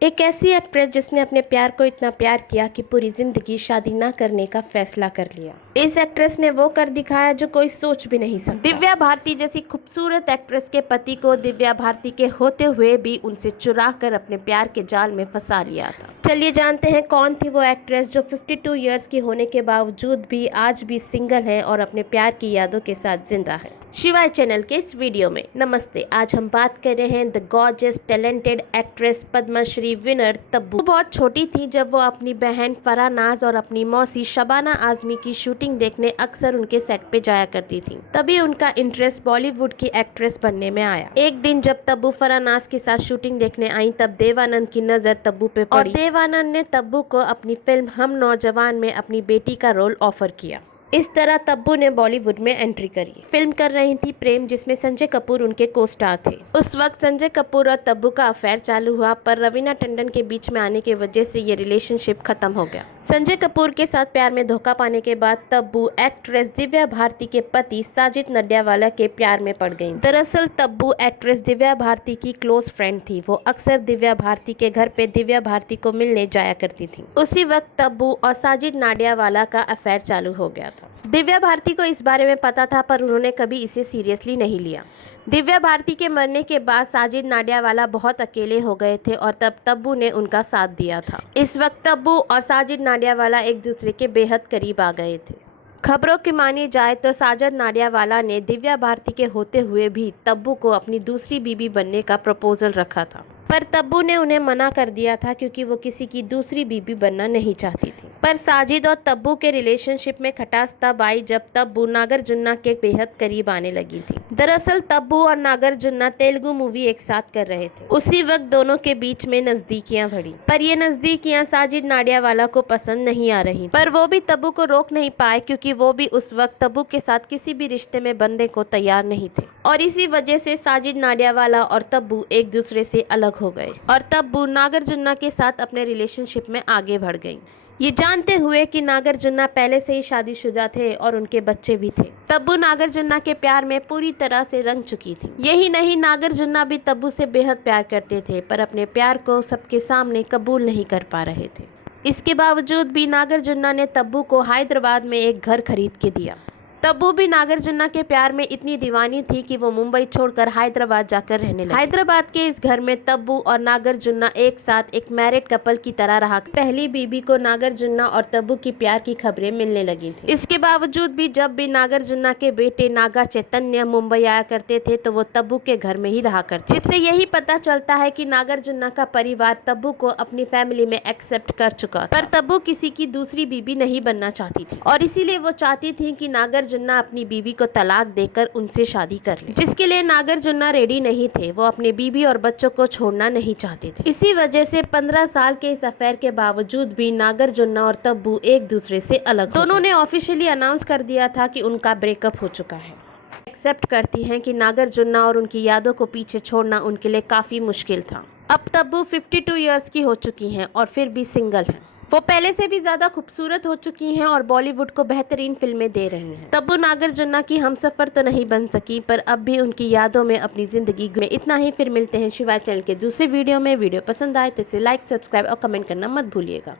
एक ऐसी एक्ट्रेस जिसने अपने प्यार को इतना प्यार किया कि पूरी जिंदगी शादी ना करने का फैसला कर लिया। इस एक्ट्रेस ने वो कर दिखाया जो कोई सोच भी नहीं सकता। दिव्या भारती जैसी खूबसूरत एक्ट्रेस के पति को दिव्या भारती के होते हुए भी उनसे चुरा कर अपने प्यार के जाल में फंसा लिया था। चलिए जानते हैं कौन थी वो एक्ट्रेस जो 52 इयर्स की होने के बावजूद भी आज भी सिंगल है और अपने प्यार की यादों के साथ जिंदा है। शिवाय चैनल के इस वीडियो में नमस्ते। आज हम बात कर रहे हैं the gorgeous talented actress Padmashri winner Tabu. बहुत छोटी थी जब वो अपनी बहन फराह नाज और अपनी मौसी शबाना आजमी की शूटिंग देखने अक्सर उनके सेट पे जाया करती थी। तभी उनका इंटरेस्ट बॉलीवुड की एक्ट्रेस बनने में आया। एक दिन जब तब्बू फराह नाज के साथ शूटिंग देखने आई तब देवानंद की नजर तब्बू पे पड़ी और देवानंद ने तब्बू को अपनी फिल्म हम नौजवान में अपनी बेटी का रोल ऑफर किया। इस तरह तब्बू ने बॉलीवुड में एंट्री करी। फिल्म कर रही थी प्रेम, जिसमें संजय कपूर उनके को स्टार थे। उस वक्त संजय कपूर और तब्बू का अफेयर चालू हुआ, पर रवीना टंडन के बीच में आने की वजह से ये रिलेशनशिप खत्म हो गया। संजय कपूर के साथ प्यार में धोखा पाने के बाद तब्बू एक्ट्रेस दिव्या भारती के पति साजिद नडियाडवाला के प्यार में पड़ गई। दरअसल तब्बू एक्ट्रेस दिव्या भारती की क्लोज फ्रेंड थी। वो अक्सर दिव्या भारती के घर पे दिव्या भारती को मिलने जाया करती थी। उसी वक्त तब्बू और साजिद नाडियाडवाला का अफेयर चालू हो गया था। दिव्या भारती को इस बारे में पता था, पर उन्होंने कभी इसे सीरियसली नहीं लिया। दिव्या भारती के मरने के बाद साजिद नाडियाडवाला बहुत अकेले हो गए थे और तब तब्बू ने उनका साथ दिया था। इस वक्त तब्बू और साजिद नाडियाडवाला एक दूसरे के बेहद करीब आ गए थे। खबरों की मानी जाए तो साजिद नाडियाडवाला ने दिव्या भारती के होते हुए भी तब्बू को अपनी दूसरी बीवी बनने का प्रपोजल रखा था, पर तब्बू ने उन्हें मना कर दिया था क्योंकि वो किसी की दूसरी बीवी बनना नहीं चाहती थी। पर साजिद और तब्बू के रिलेशनशिप में खटास तब आई जब तब्बू नागार्जुन के बेहद करीब आने लगी थी। दरअसल तब्बू और नागार्जुन तेलुगु मूवी एक साथ कर रहे थे। उसी वक्त दोनों के बीच में नजदीकियां बढ़ी, पर ये नजदीकियां साजिद नाडियाडवाला को पसंद नहीं आ रही। पर वो भी तब्बू को रोक नहीं पाए क्योंकि वो भी उस वक्त तब्बू के साथ किसी भी रिश्ते में बनने को तैयार नहीं थे और इसी वजह से साजिद नाडियाडवाला और तब्बू एक दूसरे से अलग हो गए और तब्बू नागार्जुन के साथ अपने रिलेशनशिप में आगे बढ़ गई, ये जानते हुए कि नागार्जुन पहले से ही शादीशुदा थे और उनके बच्चे भी थे। तब्बू नागार्जुन के प्यार में पूरी तरह से रंग चुकी थी। यही नहीं, नागार्जुन भी तब्बू से बेहद प्यार करते थे, पर अपने प्यार को सबके सामने कबूल नहीं कर पा रहे थे। इसके बावजूद भी नागार्जुन ने तब्बू को हैदराबाद में एक घर खरीद के दिया। तब्बू भी नागार्जुन के प्यार में इतनी दीवानी थी कि वो मुंबई छोड़कर हैदराबाद जाकर रहने लगी। हैदराबाद के इस घर में तब्बू और नागार्जुन एक साथ एक मैरिड कपल की तरह रहा। पहली बीबी को नागार्जुन और तब्बू की प्यार की खबरें मिलने लगी थी। इसके बावजूद भी जब भी नागार्जुन के बेटे नागा चैतन्य मुंबई आया करते थे तो वो तब्बू के घर में ही रहा करते। जिससे यही पता चलता है कि नागार्जुन का परिवार तब्बू को अपनी फैमिली में एक्सेप्ट कर चुका था। पर तब्बू किसी की दूसरी बीबी नहीं बनना चाहती थी और इसीलिए वो चाहती थी कि नागार्जुन अपनी बीवी को तलाक देकर उनसे शादी कर ले, जिसके लिए नागार्जुन रेडी नहीं थे। वो अपनी बीवी और बच्चों को छोड़ना नहीं चाहते थे। इसी वजह से 15 साल के इस अफेयर के बावजूद भी नागार्जुन और तब्बू एक दूसरे से अलग। दोनों ने ऑफिशियली अनाउंस कर दिया था कि उनका ब्रेकअप हो चुका है। एक्सेप्ट करती हैं कि नागार्जुन और उनकी यादों को पीछे छोड़ना उनके लिए काफी मुश्किल था। अब तब्बू 52 इयर्स की हो चुकी हैं और फिर भी सिंगल हैं। वो पहले से भी ज्यादा खूबसूरत हो चुकी हैं और बॉलीवुड को बेहतरीन फिल्में दे रही हैं। तब्बू नागार्जुन की हमसफर तो नहीं बन सकी, पर अब भी उनकी यादों में अपनी जिंदगी में इतना ही। फिर मिलते हैं शिवाय चैनल के दूसरे वीडियो में। वीडियो पसंद आए तो इसे लाइक, सब्सक्राइब और कमेंट करना मत भूलिएगा।